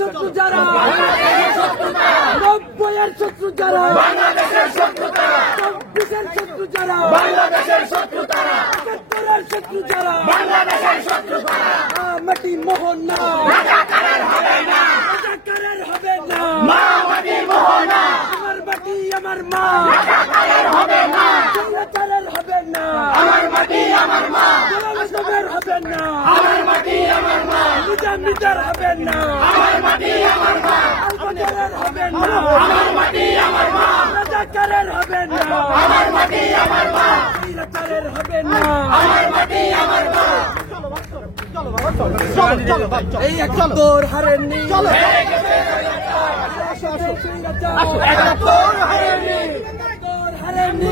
শত্রু যারা, নব্বইয়ের শত্রু যারা, বাংলাদেশের শত্রু তারা, চব্বিশের শত্রু যারা, বাংলাদেশের শত্রু তারা, একাত্তরের শত্রু যারা, বাংলাদেশের শত্রু তারা। মাটি মোহন না, রাজাকারের হবে না, রাজাকারের হবে না, মা মাটি মোহন না, আমার মাটি আমার মা, রাজাকারের হবে না, রাজাকারের হবে না, আমার মাটি আমার মা, গোলামের হবে না, আমার মাটি আমার মা, নিজামীদের হবে না, আমার মাটি আমার মা, আলবদরের হবে না, আমার মাটি আমার মা, রাজাকারের হবে না, আমার মাটি আমার মা, রাজাকারের হবে না, আমার মাটি আমার মা। এই একাত্তর হারেননি, চলো একাত্তর হারেননি, হারেননি,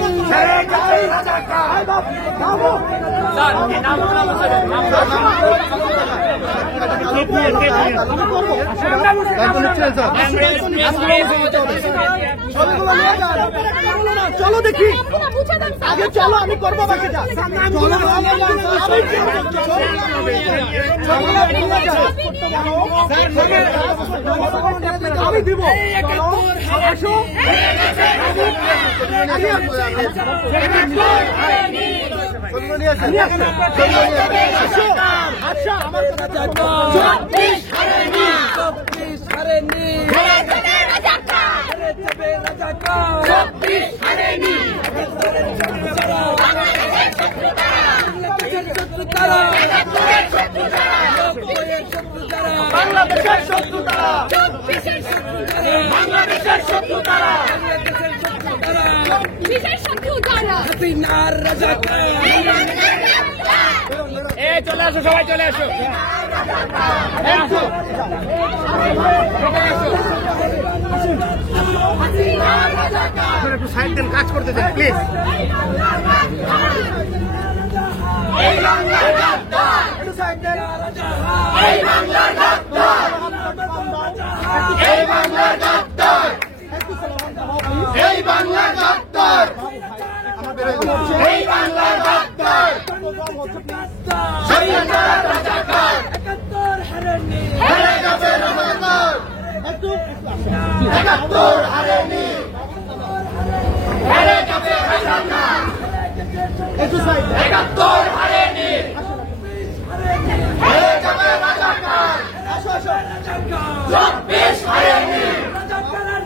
চলো দেখি আগে, চলো আমি করবো বাকিটা, আমি দিব, আসো বাংলাদেশের শত্রু তারা, বাংলাদেশের শত্রু তারা, হাসিনার রাজাকার। চলে আসো সবাই, চলে আসো, একটু সাইড দেন, কাজ করতে দেন প্লিজ। এই বাংলার ডাক্তার, এই বাংলার ডাক্তার, এই বাংলার ডাক্তার, এই বাংলার ডাক্তার, এই বাংলার ডাক্তার, শহীদের রাজাকার, একাত্তর হারেনি, হেরে যাবে রাজাকার, একাত্তর হারেনি, হেরে যাবে রাজাকার, একাত্তর হারেনি, হেরে যাবে রাজাকার, চব্বিশ হারেনি, রাজাকারের